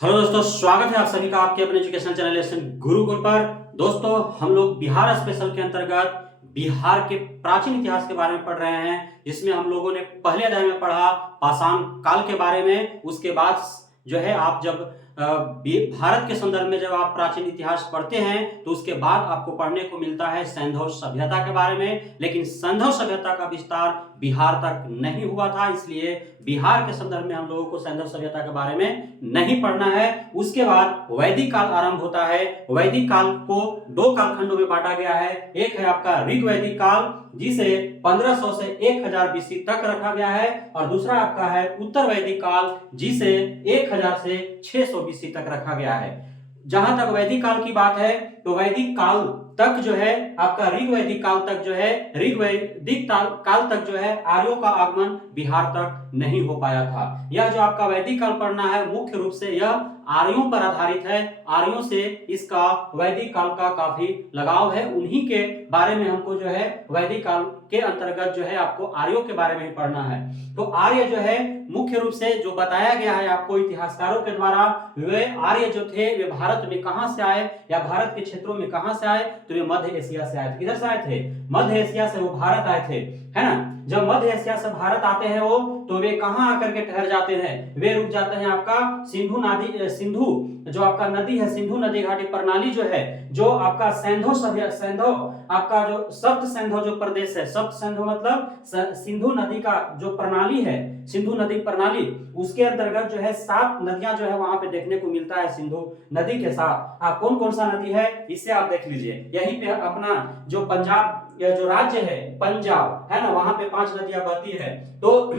Hello दोस्तों, स्वागत है आप सभी का आपके अपने एजुकेशनल चैनल लेसन गुरुकुल पर। दोस्तों, हम लोग बिहार स्पेशल के अंतर्गत बिहार के प्राचीन इतिहास के बारे में पढ़ रहे हैं, जिसमें हम लोगों ने पहले अध्याय में पढ़ा पाषाण काल के बारे में। उसके बाद जो है आप जब भारत के संदर्भ में जब आप प्राचीन इतिहास पढ़ते हैं तो उसके बाद आपको पढ़ने को मिलता है सैंधव सभ्यता के बारे में। लेकिन सैंधव सभ्यता का विस्तार बिहार तक नहीं हुआ था, इसलिए बिहार के संदर्भ में हम लोगों को सैंधव सभ्यता के बारे में नहीं पढ़ना है। उसके बाद वैदिक काल आरंभ होता है। वैदिक काल को दो कालखंडों में बांटा गया है। एक है आपका ऋग वैदिक काल, जिसे 1500 से 1000 बीसी तक रखा गया है, और दूसरा आपका है उत्तर वैदिक काल, जिसे 1000 से 600 बीसी तक रखा गया है। जहां तक वैदिक काल की बात है तो वैदिक काल तक जो है आपका ऋग वैदिक काल तक जो है ऋग वैदिक काल तक जो है आर्यों का आगमन बिहार तक नहीं हो पाया था। यह जो आपका वैदिक काल पढ़ना है मुख्य रूप से यह आर्यों पर आधारित है। आर्यों से इसका वैदिक काल का काफी लगाव है। उन्हीं के बारे में हमको जो है वैदिक काल के अंतर्गत जो है आपको आर्यों के बारे में ही पढ़ना है। तो आर्य जो है मुख्य रूप से जो बताया गया है आपको इतिहासकारों के द्वारा, वे आर्य जो थे वे भारत में कहां से आए या भारत के क्षेत्रों में कहां से आए, तो वे मध्य एशिया से आए थे। किधर से आए थे? मध्य एशिया से वो भारत आए थे, है ना। जब मध्य एशिया से भारत आते हैं वो, तो वे कहां आकर के ठहर जाते हैं? वे रुक जाते हैं आपका सिंधु नदी, सिंधु जो आपका नदी है, सिंधु नदी घाटी प्रणाली जो है, जो आपका सैंधव आपका जो सप्त सैंधव जो प्रदेश है, सप्त सैंधव मतलब सिंधु नदी का जो प्रणाली है, सिंधु नदी प्रणाली, उसके अंतर्गत जो है 7 नदियां जो है वहां पे देखने को मिलता है। सिंधु नदी के साथ आप कौन कौन सा नदी है इसे आप देख लीजिए। यहीं पे अपना जो पंजाब या जो राज्य है पंजाब है ना, वहां पे 5 नदियां बहती है। तो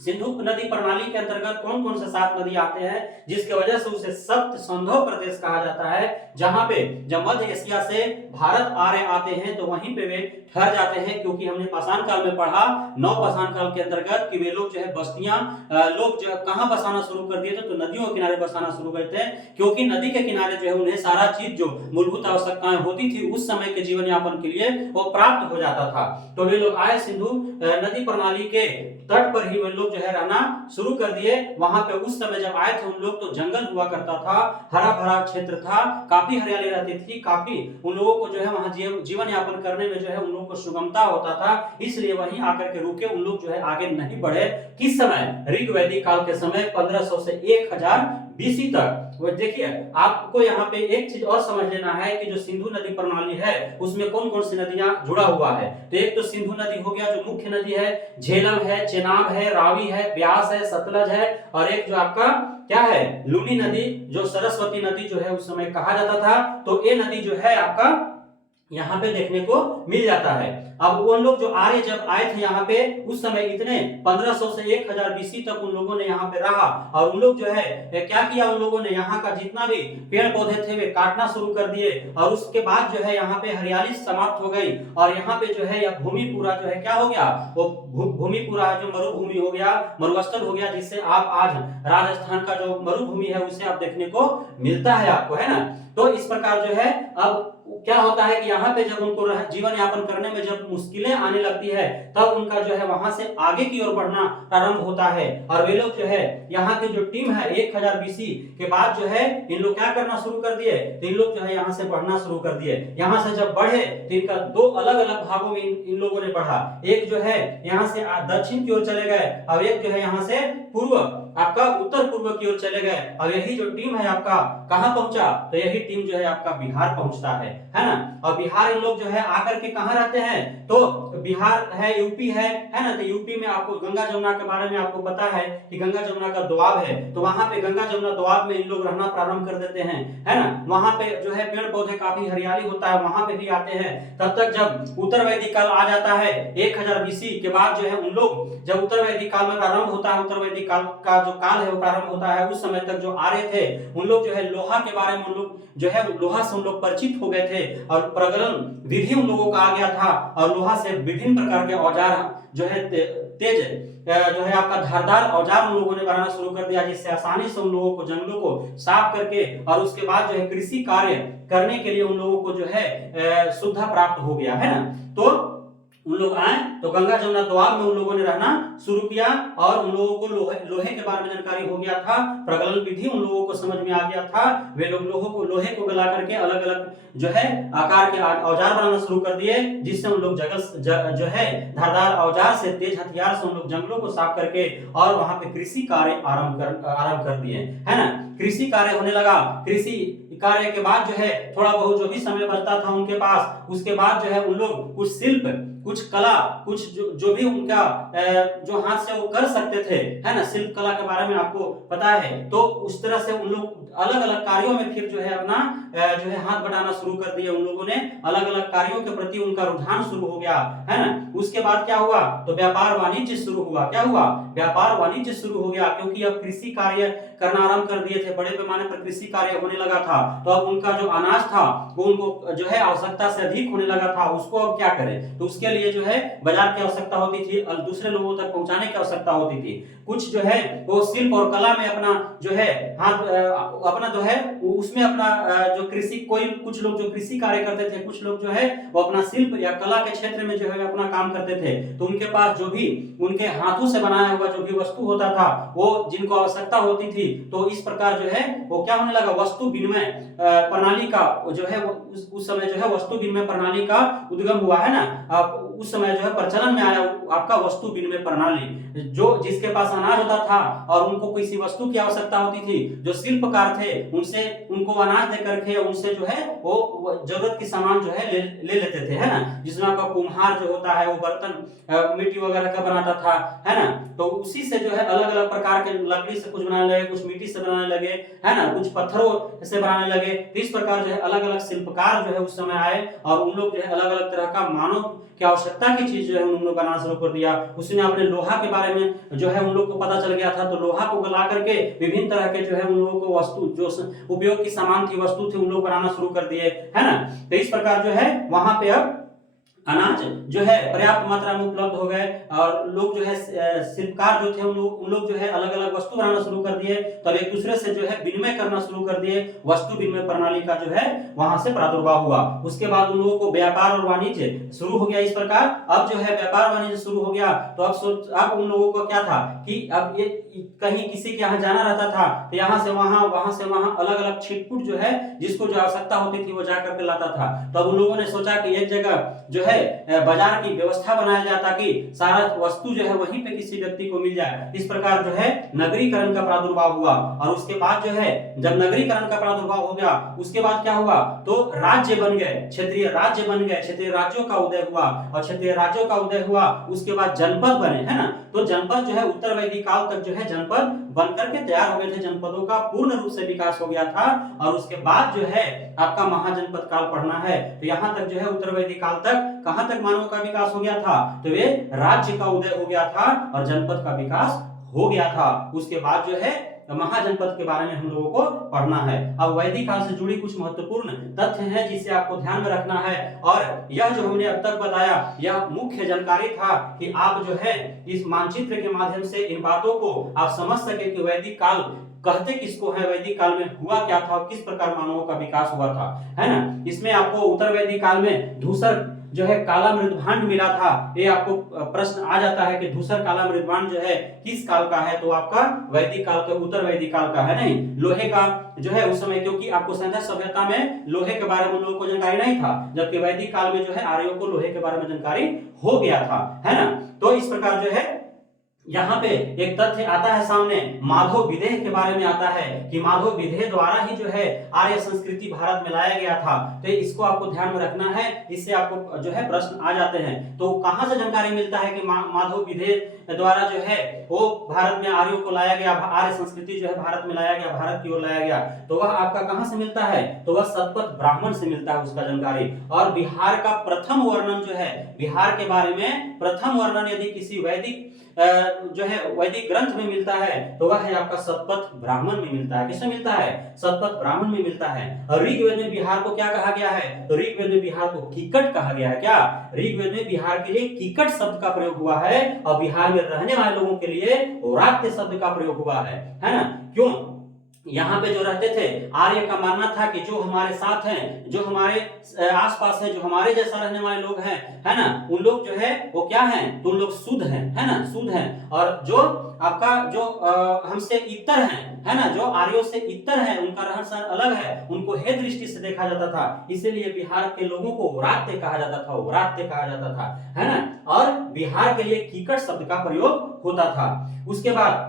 सिंधु नदी प्रणाली के अंतर्गत कौन कौन से 7 नदी आते हैं, जिसके वजह से उसे सप्त सैंधव प्रदेश कहा जाता है। जहां पे जब मध्य एशिया से भारत आर्य आते हैं तो वहीं पे वे ठहर जाते हैं, क्योंकि हमने पाषाण काल में पढ़ा, नौ पाषाण काल के अंतर्गत, कि वे लोग जो है बस्तियां लोग जो कहां बसाना शुरू कर दिए थे, तो नदियों के किनारे बसाना शुरू करते हैं, क्योंकि नदी के किनारे जो है उन्हें सारा चीज जो मूलभूत आवश्यकताएं होती थी उस समय के जीवन यापन के लिए वो प्राप्त हो जाता था। तो वे लोग आए सिंधु नदी प्रणाली के तट पर ही वे लोग जो है रहना शुरू कर दिए। वहां पे उस समय जब आए थे उन लोग, तो जंगल हुआ करता था, हरा भरा क्षेत्र था, काफी हरियाली रहती थी, काफी उन लोगों को जो है वहां जीवन यापन करने में जो है उन लोगों को सुगमता होता था, इसलिए वहीं आकर के रुके। उन लोग जो है आगे नहीं बढ़े। किस समय? ऋग वैदिक काल के समय 1500 से 1000 बीसी तक। वो देखिए, आपको यहाँ पे एक चीज और समझ लेना है कि जो सिंधु नदी प्रणाली है उसमें कौन कौन सी नदियां जुड़ा हुआ है। तो एक तो सिंधु नदी हो गया जो मुख्य नदी है, झेलम है, चेनाब है, रावी है, ब्यास है, सतलज है, और एक जो आपका क्या है, लूनी नदी, जो सरस्वती नदी जो है उस समय कहा जाता था। तो ये नदी जो है आपका यहाँ पे देखने को मिल जाता है। अब उन लोग जो आर्य जब आए थे यहाँ पे, उस समय इतने 1500 से 1000 बीसी तक उन लोगों ने यहाँ पे रहा, और उन लोग जो है क्या किया, उन लोगों ने यहाँ का जितना भी पेड़ पौधे थे वे काटना शुरू कर दिए, और उसके बाद जो है यहाँ पे हरियाली समाप्त हो गई, और यहाँ पे जो है यह भूमि पूरा जो है क्या हो गया, वो भूमि पूरा जो मरुभूमि हो गया, मरुस्थल हो गया, जिससे आप आज राजस्थान का जो मरुभूमि है उसे आप देखने को मिलता है आपको, है ना। तो इस प्रकार जो है अब क्या होता है कि यहाँ पे जब उनको जीवन यापन करने में जब मुश्किलें आने लगती है, तब उनका जो है वहां से आगे की ओर बढ़ना प्रारंभ होता है, और वे लोग जो है यहाँ की जो टीम है 1000 बीसी के बाद जो है इन लोग क्या करना शुरू कर दिए, तो इन लोग जो है यहाँ से बढ़ना शुरू कर दिए। यहाँ से जब बढ़े तो इनका 2 अलग अलग भागों में इन लोगों ने बढ़ा। एक जो है यहाँ से दक्षिण की ओर चले गए, और एक जो है यहाँ से पूर्व आपका उत्तर पूर्व की ओर चले गए, और यही जो टीम है आपका कहां पहुंचा, तो यही टीम जो है आपका बिहार पहुंचता है ना। और बिहार इन लोग जो है आकर के कहां रहते हैं, तो बिहार है, यूपी है ना। तो यूपी में आपको गंगा जमुना के बारे में आपको पता है कि गंगा जमुना का दोआब है, तो वहां पे गंगा जमुना दोआब में इन लोग रहना प्रारंभ कर देते हैं, है ना। वहां पे जो है पेड़ पौधे काफी हरियाली होता है, वहां पे भी आते हैं। तब तक जब उत्तर वैदिक काल आ जाता है 1000 बीसी के बाद जो है उन लोग, जब उत्तर वैदिक काल में प्रारंभ होता है, उत्तर वैदिक काल का जो काल है वो प्रारंभ होता है, उस समय तक जो आर्य थे उन लोग जो है लोहा के बारे में उन लोग जो है लोहा से उन लोग परिचित हो गए थे, और प्रगलन विधि उन लोगों का आ गया था, और लोहा से विभिन्न प्रकार के औजार जो है तेज जो है आपका धारदार औजार उन लोगों ने बनाना शुरू कर दिया, जिससे आसानी से उन लोगों को जंगलों को साफ करके, और उसके बाद जो है कृषि कार्य करने के लिए उन लोगों को जो है सुविधा प्राप्त हो गया, है ना। तो उन लोग आए तो गंगा जमुना दोआब में उन लोगों ने रहना शुरू किया और उन लोगों को लोहे के बारे में जानकारी हो गया था, प्रगलन विधि उन लोगों को समझ में आ गया था। वे लोग लोहे को गला करके अलग अलग जो है आकार के औजार बनाना शुरू कर दिए, जिससे उन लोग जो है धारदार औजार से, तेज हथियार से उन लोग जंगलों को साफ करके और वहां पे कृषि कार्य आरंभ कर दिए, है ना। कृषि कार्य होने लगा। कृषि कार्य के बाद जो है थोड़ा बहुत जो भी समय बचता था उनके पास, उसके बाद जो है उन लोग कुछ शिल्प, कुछ कला, कुछ जो भी उनका जो हाथ से वो कर सकते थे, है ना, शिल्प कला के बारे में आपको पता है, तो उस तरह से उन लोग अलग अलग कार्यों में फिर जो है अपना जो है हाथ बटाना शुरू कर दिए। उन लोगों ने अलग अलग कार्यों के प्रति उनका रुझान शुरू हो गया, है ना। उसके बाद क्या हुआ, तो व्यापार वाणिज्य शुरू हुआ। क्या हुआ, व्यापार वाणिज्य शुरू हो गया, क्योंकि अब कृषि कार्य करना आरंभ कर दिए थे, बड़े पैमाने पर कृषि कार्य होने लगा था। तो अब उनका जो अनाज था वो उनको जो है आवश्यकता से अधिक होने लगा था, उसको अब क्या करें, तो उसके लिए जो है बाजार की आवश्यकता होती थी और दूसरे लोगों तक पहुंचाने की आवश्यकता होती थी। कुछ जो है वो शिल्प और कला में अपना जो है हाथ अपना जो है उसमें अपना जो कृषि, कोई कुछ लोग जो कृषि कार्य करते थे, कुछ लोग जो है वो अपना शिल्प या कला के क्षेत्र में जो है अपना काम करते थे। तो उनके पास जो भी उनके हाथों से बनाया हुआ जो भी वस्तु होता था वो जिनको आवश्यकता होती थी, तो इस प्रकार जो है वो क्या होने लगा, वस्तु विनिमय प्रणाली का जो है उस समय जो है वस्तु विनिमय प्रणाली का उद्गम हुआ, है ना। उस समय जो है प्रचलन में आया आपका वस्तु विनिमय प्रणाली। जो जिसके पास अनाज होता था और उनको किसी वस्तु की आवश्यकता होती थी, जो शिल्पकार थे उनसे उनको अनाज दे करके उनसे जो है वो जरूरत की सामान जो है ले लेते थे, है ना। जिसमें आपका कुम्हार जो होता है वो बर्तन मिट्टी वगैरह का बनाता था, है ना। तो उसी से जो है अलग अलग प्रकार के लकड़ी से कुछ बनाने लगे, कुछ मिट्टी से बनाने लगे, है ना, कुछ पत्थरों से बनाने लगे। तो इस प्रकार जो है अलग अलग शिल्पकार जो है उस समय आए और उन लोग जो है अलग अलग तरह का मानव की आवश्यकता की चीज जो है उन लोग बनाना शुरू कर दिया। उसने अपने लोहा के बारे में जो है उन लोग को पता चल गया था, तो लोहा को गला करके विभिन्न तरह के जो है उन लोगों को वस्तु जो उपयोग की सामान थी, वस्तु थी, उन लोग बनाना शुरू कर दिए, है ना। तो इस प्रकार जो है वहां पे अब अनाज जो है पर्याप्त मात्रा में उपलब्ध हो गए और लोग जो है शिल्पकार जो थे उन लोग जो है अलग अलग वस्तु बनाना शुरू कर दिए। तब एक दूसरे से जो है विनिमय करना शुरू कर दिए, वस्तु विनिमय प्रणाली का जो है वहां से प्रादुर्भाव हुआ। उसके बाद उन लोगों को व्यापार और वाणिज्य शुरू हो गया। इस प्रकार अब जो है व्यापार वाणिज्य शुरू हो गया। तो अब उन लोगों को क्या था कि अब ये कहीं किसी के यहाँ जाना रहता था तो यहाँ से वहां अलग अलग छिटपुट जो है जिसको जो आवश्यकता होती थी वो जाकर के लाता था। तो अब उन लोगों ने सोचा कि एक जगह जो है बाजार की व्यवस्था बनाया जाए ताकि सारा वस्तु जो है वहीं पे किसी व्यक्ति को मिल जाए। इस प्रकार जो है नगरीकरण का प्रादुर्भाव हुआ और उसके बाद जो है जब नगरीकरण का प्रादुर्भाव हो गया उसके बाद क्या हुआ, तो राज्य बन गए, क्षेत्रीय राज्य बन गए, क्षेत्रीय राज्यों का उदय हुआ और क्षेत्रीय राज्यों का उदय हुआ उसके बाद जनपद बने, है ना। तो जनपद जो है उत्तर वैदिक काल तक जो है जनपद बनकर के तैयार हो गए थे, जनपदों का पूर्ण रूप से विकास हो गया था। और उसके बाद जो है आपका महाजनपद काल पढ़ना है तो यहाँ तक जो है उत्तर वैदिक काल तक कहां तक मानव का विकास हो गया था, तो वे राज्य का उदय हो गया था और जनपद का विकास हो गया था। उसके बाद जो है महाजनपद के बारे में हम लोगों को पढ़ना है। अब वैदिक काल से जुड़ी कुछ महत्वपूर्ण तथ्य हैं जिसे आपको ध्यान में रखना है और यह जो हमने अब तक बताया यह मुख्य जानकारी था कि आप जो है इस मानचित्र के माध्यम से इन बातों को आप समझ सके कि वैदिक काल कहते किसको है, वैदिक काल में हुआ क्या था और किस प्रकार मानवों का विकास हुआ था, है ना। इसमें आपको उत्तर वैदिक काल में धूसर जो है काला मृदभांड मिला था। ये आपको प्रश्न आ जाता है कि धूसर काला मृदभांड जो है किस काल का है, तो आपका वैदिक काल का, उत्तर वैदिक काल का है। नहीं, लोहे का जो है उस समय, क्योंकि आपको सिंधु सभ्यता में लोहे के बारे में लोगों को जानकारी नहीं था, जबकि वैदिक काल में जो है आर्यों को लोहे के बारे में जानकारी हो गया था, है ना। तो इस प्रकार जो है यहाँ पे एक तथ्य आता है सामने, माधव विदेह के बारे में आता है कि माधव विदेह द्वारा ही जो है आर्य संस्कृति भारत में लाया गया था। तो इसको आपको ध्यान में रखना है, इससे आपको जो है प्रश्न आ जाते हैं। तो कहां से जानकारी मिलता है कि माधव विदेह द्वारा जो है वो भारत में आर्यों को लाया गया, आर्य संस्कृति जो है भारत में लाया गया, भारत की ओर लाया गया, तो वह आपका कहां से मिलता है, तो वह शतपथ ब्राह्मण से मिलता है उसका जानकारी। और बिहार का प्रथम वर्णन जो है, बिहार के बारे में प्रथम वर्णन यदि किसी वैदिक जो है वैदिक ग्रंथ में मिलता है तो वह है आपका शतपथ ब्राह्मण में मिलता है। किसमें मिलता है, शतपथ ब्राह्मण में मिलता है। और ऋग्वेद में बिहार को क्या कहा गया है, तो ऋग्वेद में बिहार को कीकट कहा गया है। क्या, ऋग्वेद में बिहार के लिए कीकट शब्द का प्रयोग हुआ है और बिहार में रहने वाले लोगों के लिए औराक्य शब्द का प्रयोग हुआ है ना। क्यों, यहाँ पे जो रहते थे, आर्य का मानना था कि जो हमारे साथ हैं, जो हमारे आसपास है, जो हमारे जैसा रहने वाले लोग हैं, है ना, उन लोग जो है वो क्या हैं, तो उन लोग शुद्ध हैं, है ना, शुद्ध हैं। और जो आपका जो हमसे इतर हैं, है ना, जो आर्यों से इतर है, उनका रहन सहन अलग है, उनको हे दृष्टि से देखा जाता था। इसीलिए बिहार के लोगों को व्रात्य कहा जाता था, व्रात्य कहा जाता था, है ना। और बिहार के लिए कीकट शब्द का प्रयोग होता था। उसके बाद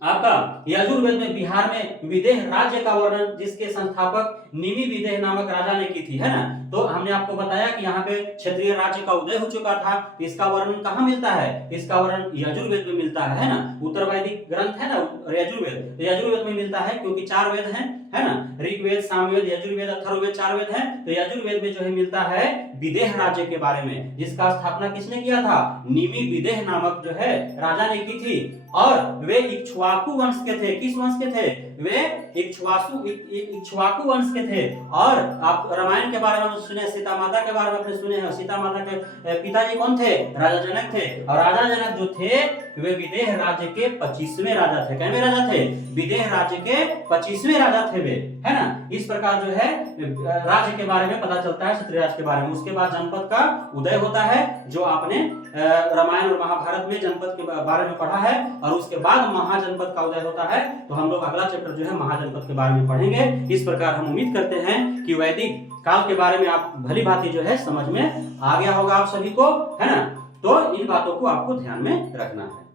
आपका यजुर्वेद में बिहार में विदेह राज्य का वर्णन जिसके संस्थापक निमि विदेह नामक राजा ने की थी, है ना। तो हमने आपको बताया कि यहाँ पे क्षत्रिय राज्य का उदय हो चुका था। इसका वर्णन कहाँ मिलता है, इसका वर्णन यजुर्वेद में मिलता है ना। उत्तर वैदिक ग्रंथ है ना यजुर्वेद, यजुर्वेद में मिलता है, क्योंकि 4 वेद हैं, है ना, ऋग्वेद, सामवेद, यजुर्वेद, अथर्ववेद, 4 वेद हैं। तो यजुर्वेद में जो है मिलता है विदेह राज्य के बारे में, जिसका स्थापना किसने किया था, निमि विदेह नामक जो है राजा ने की थी। और वे इक्ष्वाकु वंश के थे। किस वंश के थे, वे इक्ष्वाकु वंश के थे। और आप रामायण के बारे में सुने, सीता माता के बारे में आपने सुने हैं। सीता माता के पिताजी कौन थे, राजा जनक थे। और राजा जनक जो थे वे विदेह राज्य के 25वें राजा थे। कितने राजा थे, विदेह राज्य के 25वें राजा थे वे, है ना। इस प्रकार जो है राज्य के बारे में पता चलता है, क्षत्रिय राज्य के बारे में। उसके बाद जनपद का उदय होता है, जो आपने रामायण और महाभारत में जनपद के बारे में पढ़ा है। और उसके बाद महाजनपद का उदय होता है। तो हम लोग अगला चैप्टर जो है महाजनपद के बारे में पढ़ेंगे। इस प्रकार हम उम्मीद करते हैं कि वैदिक काल के बारे में आप भली भांति जो है समझ में आ गया होगा आप सभी को, है ना। तो इन बातों को आपको ध्यान में रखना है।